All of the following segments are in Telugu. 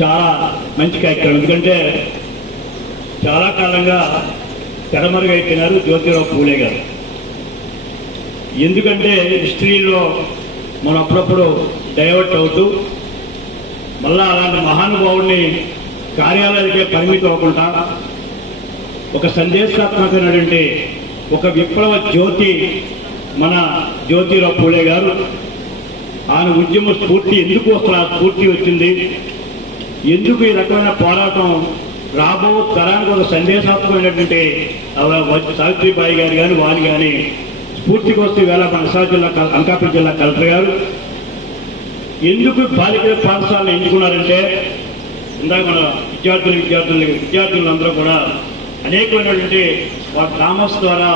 చాలా మంచి కార్యక్రమం. ఎందుకంటే చాలా కాలంగా తెరమరుగైపోయినారు జ్యోతిరావు పూలే గారు. ఎందుకంటే హిస్టరీలో మనం అప్పుడప్పుడు డైవర్ట్ అవుతూ మళ్ళా అలాంటి మహానుభావుడిని కార్యాలయాలకే పరిమితం అవ్వకుండా ఒక సందేశాత్మకమైనటువంటి ఒక విప్లవ జ్యోతి మన జ్యోతిరావు పూలే గారు. ఆయన ఉద్యమ స్ఫూర్తి ఎందుకు వస్తున్న స్ఫూర్తి వచ్చింది, ఎందుకు ఈ రకమైన పోరాటం రాబో తరానికి ఒక సందేశాత్మకమైనటువంటి సావిత్రిబాయి గారు కానీ వారు కానీ స్ఫూర్తికి వస్తే వేళ మన విశాఖ జిల్లా అనకాపల్లి జిల్లా కలెక్టర్ గారు ఎందుకు బాలికల పాఠశాలను ఎంచుకున్నారంటే, ఇందాక మన విద్యార్థులందరూ కూడా అనేకమైనటువంటి వారి డ్రామాస్ ద్వారా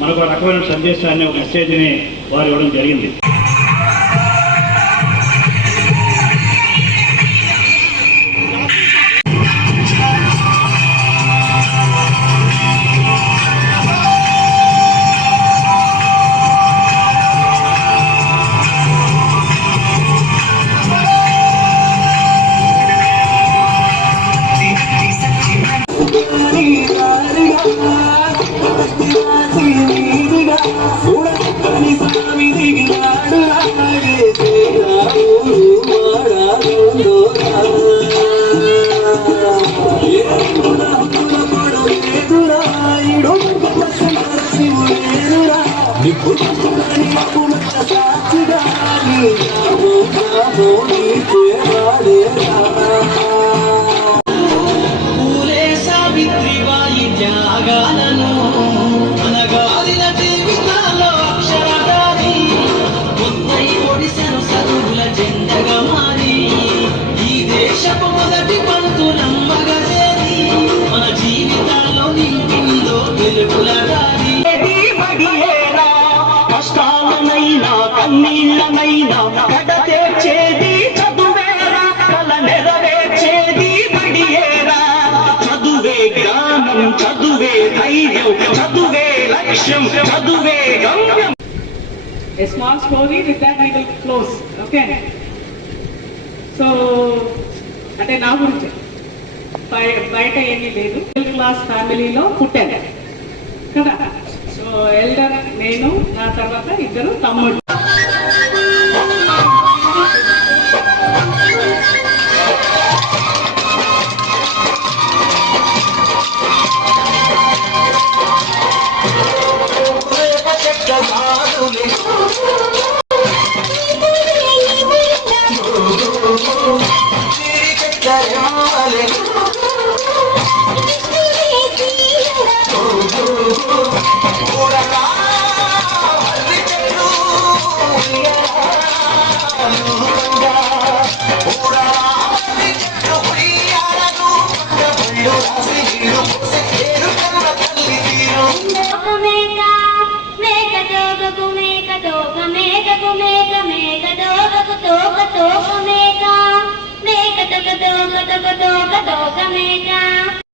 మనకు ఒక రకమైన సందేశాన్ని, ఒక మెసేజ్ని వారు ఇవ్వడం జరిగింది. పూలే సావిత్రిబాయి త్యాగాలను అనగాదిన జీవితాల్లో అక్షరదారి కొత్తై ఒడిసెను చదువుల జెండగా మారి ఈ దేశపు మొదటి పంతులమ్మగా చేరి మన జీవితాల్లో నింపిందో వెలుగుల దారి. కష్టాలనైనా కన్నీళ్ళనైనా కడ తెచ్చేది చదువేరా, కల నెరవేర్చేది బడియేరా. చదువే జ్ఞానం, చదువే ధైర్యం, చదువే లక్ష్యం, చదువే గమ్యం. A small story with that we will close. Okay. So, అంటే నా గురించి బయట ఏమీ లేదు. మిడిల్ క్లాస్ ఫ్యామిలీలో పుట్టాను కదా. సో ఎల్డర్ నేను, నా తర్వాత ఇద్దరు తమ్ముడు. మేక